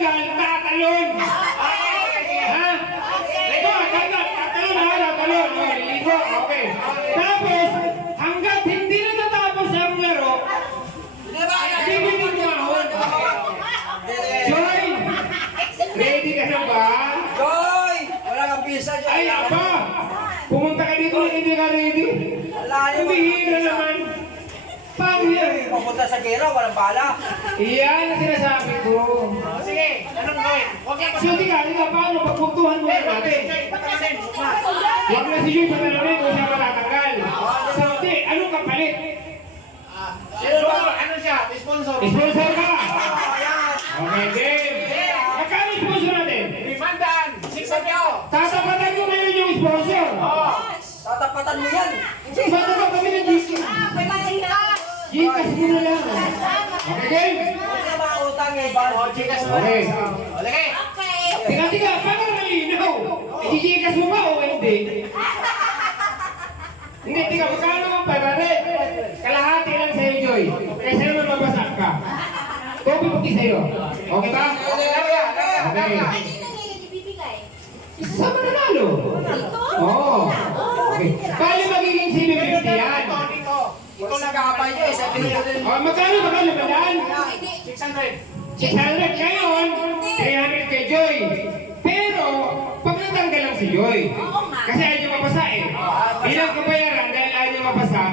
tanggal, tatalon. Ha? Ito, tatalon ha, tatalon. Ligo, okay. Tapos, hanggat hindi na natapos ang laro, bibigyan mo ahon. Joy! Ready ka na ba? Joy! Wala kang pisa, Joy. Ay, apa! Pumunta ka dito na hindi ka ready? Hindi hira naman. Paano yan? Pupunta sa gera, walang bala. Iyan ang sinasabi ko. Sige, anong gawin? Huwag yan So, tika, paano pagpuntuhan mo na natin? Huwag na si Joy patalamin kung siya matatanggal. So, di, anong kapalit? Ano siya? Sponsor. Sponsor ka! Ayan. Okay, game! Magkano sponsor natin? 500! 600! Tatapatan ko ngayon yung sponsor! Tatapatan mo yan. Tatapatan kami ng GC. Gcash mo na lang. Okay, game? Huwag ka makautang eh, Bal. Okay. Sige! Tika, paano malinaw? I-Gcash mo ba o hindi? Hindi, tika, magkano ang 500? Kalahati lang sa'yo, Joy. Kasi naman mabasak ka. Kopi puti sa'yo. Okay ba? Okay. Isa ba nanalo? Oo. Okay. Kali magiging 750 yan. Dito! Ito nag-aapay niyo eh. Sabi mo din. Magkano ba kayo labanan? 600! 600 ngayon, 300 kay Joy. Pero, pag natanggal lang si Joy, kasi ayaw niyo mapasa eh. Bilang kabayaran dahil ayaw niyo mapasa,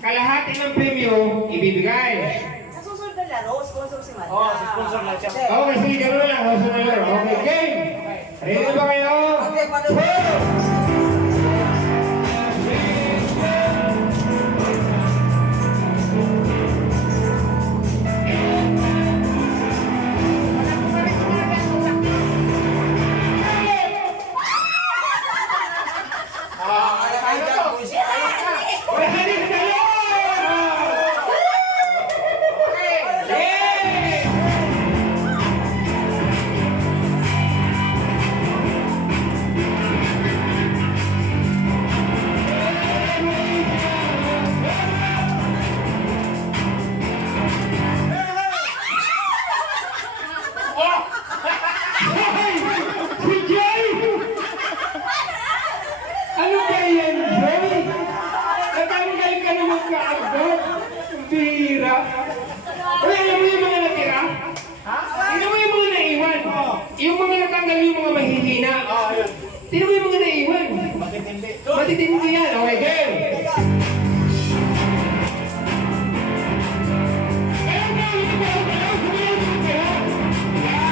kalahati ng premyo ibibigay. Sa susunod na laro, sponsor si Mata. Oo, sponsor na siya. Okay, sige, gano'n lang. Okay, game. Ready ba kayo? Okay, paano? Ready kayo! Yeah! Hoy! Si Joy! Ano ba yan, Joy? Natanggal ka naman kaagad. Bira. Uy, alam mo yung mga natira? Tignan mo yung mga naiwan. Yung mga natanggal yung mga mahihina. Tignan mo yung mga naiwan. Matitindi yan. Okay, game. Ayaw na, ayaw na, ayaw na, ayaw na. Yeah.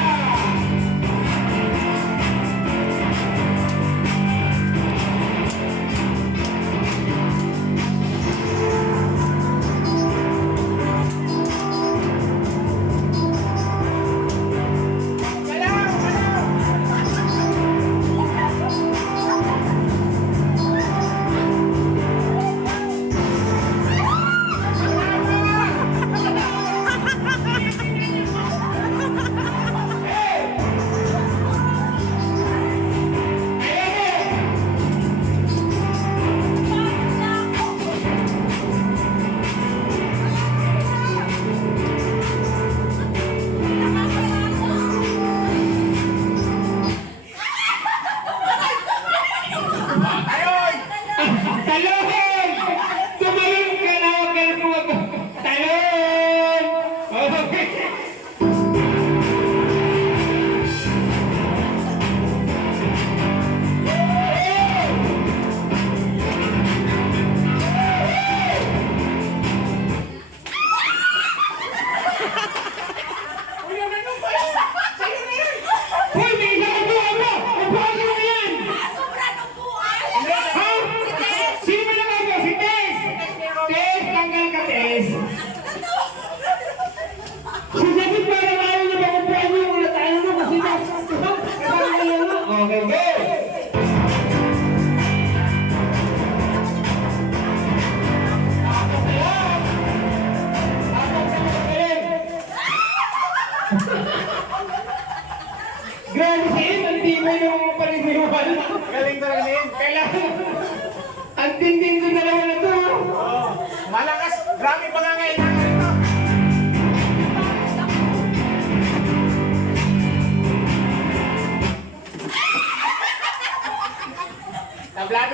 Talon! Tumalon ka na, huwag ka na huwag. Talon! Okay. Hoy, may isa ka buwan mo! Ang buwan mo na yan! Ha? Sino ba naman mo? Si Tess! Tess, tanggal ka, Tess! Sinagot ba na ayaw niyo ba kung buwan mo yung ulat tayo mo? Kasi okay, okay! Grabe sa'yo, hindi mo yung paniniwala. Galing talaga din. Kailangan, ang tinding ko dalawa na to. Malakas. Grabe pa nga ngayon.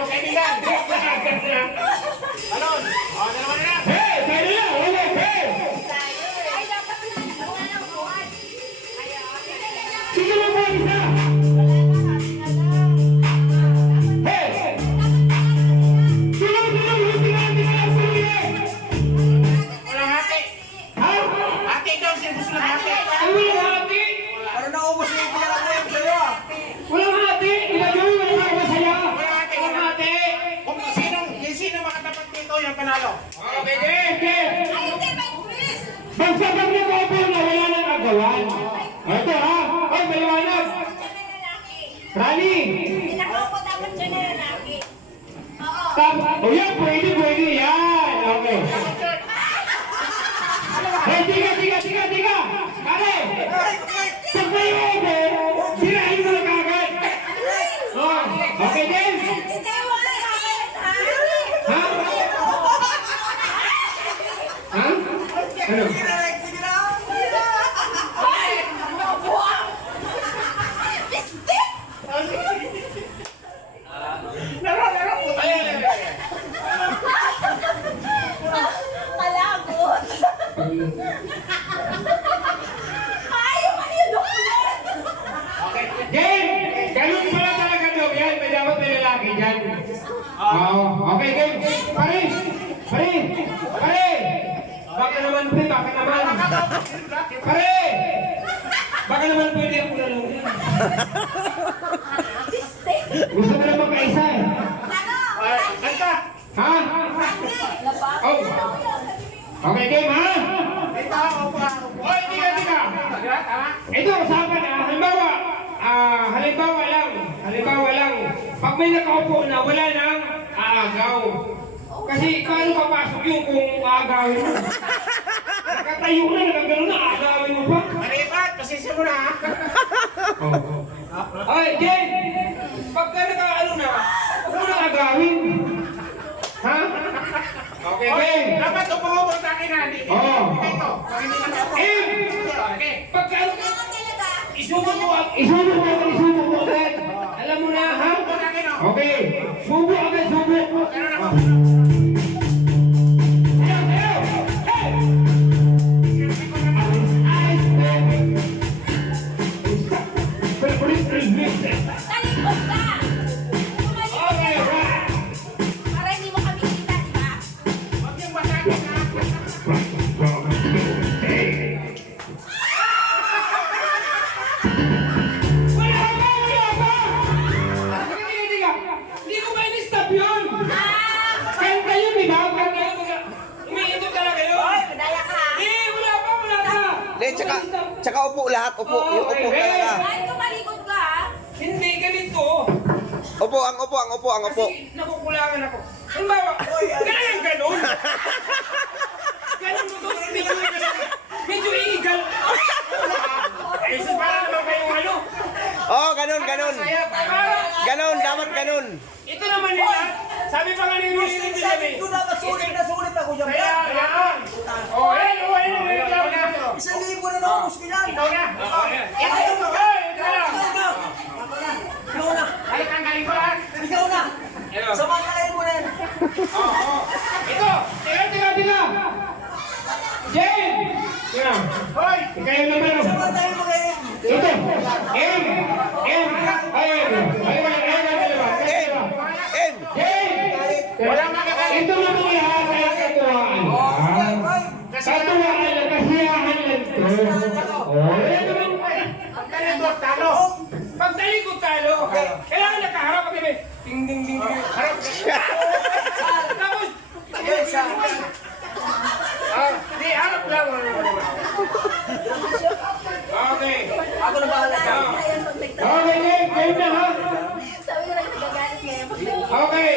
kaibigan. Balon. O, dalawa na lang. Hey! Tayo na! Wala! Hey! Ay, dapat na nakuha ng buwan. Sige lang po isa! Hey! Sige lang! Walang hati. Ha? Hati daw, siya gusto ng hati. Ay, walang hati! Para naubos yung pinakakuha ko sa'yo ah. Walang hati! Ilagay mo walang masaya! Walang hati. Walang hati! Kung sino makatapat dito, yung panalo. Okay, okay! Ay, hindi, may quiz. Basta pag nag-opo na wala nang agawan. Ito ha! Ay, maliwanag! Diyan na lalaki. Rani! Pinakaupo dapat dyan na lalaki. Oo. O yan, pwede, pwede. Yan! Okay. Hey, tiga! Pare! Pag may opo, sirahin mo na kagad. Oh, okay, James? Hindi, wala kakalit, ha? Ha? Ha? Ano? Sige na. Hoy! Mabuang! Bistik! Laro. Ayun. Kalagot! Ay, ano yun? Okay. James! Ganun pala talaga daw yan. May dapat may lalaki dyan. Oo. Okay, James. Pare! Baka naman, pre. Pare! Baka naman pwede ako na lang yan. Bistik! Gusto ko lang magkaisa eh. Ano? Kanta. Ha? Labak? Oh. Okay, game ha? Ito, upo ka. Oy, tiga. Tama? Ito, usapan halimbawa lang, pag may nakaupo na, wala nang aagaw. Kasi paano papasok yun kung aagawin mo? Nakatayo na, nakagano na, aagawin mo pa. Maripat, pasensya mo na ha. Ay, Jen! Pagka naka-ano na, huwag mo nang agawin. Ha? Okay, game. Dapat upo sa akin na. Oo. Ito. Pag hindi ka na. Okay. Pagka Kailangan talaga. isubo mo agad. Alam mo na, ha? Upo sa akin, oh. Okay. Subo agad. Ganun ako. Talikod ka! Tumalikod ka! Para hindi mo kami kita, di ba? Huwag yung basagin ha. Hindi ko ba in-stop yun? Kanta yun, di ba? Kanta yun. Umiintok talaga yun. Hoy, madaya ka! Wala pa. Hindi, tsaka upo lahat. Upo, yung upo talaga. Kahit tumalikod ka, ha? Hindi, ganito. Upo, ang upo. Kasi nakukulangan ako. Halimbawa, ganon. Ganon mo to, medyo iigal. Eh, sus, para naman kayong ano. Oh, ganun. Ganon, dapat ganon. Ito naman nila, sabi pa nga ni Luis Sabi ko na sulit ako dyan. Kaya, yan. Oh, yan. Ikaw na. 1,000 na naubos ko yan. Ikaw na. Ikaw na. Ikaw na. Balik ang galing ko lahat. Ikaw na. Samantayin mo na yan. Ito, tiga. Jen! Yan. Hoy! Kayo naman. Samantayin mo na yan. Ito. M. Ayun. M. Walang magagaling. Ito na mga lahat ay katuwaan. Katuwaan lang, kasiyahan lang ito. Wala naman. Pagdali ko talo. Kailangan nakaharap pag may ding. Harap. Tapos, di harap lang. Okay. Ako na bahala. Ayan, pag nagtawa. Okay, game na ha. Sabi ko lang nagagalit ngayon. Okay.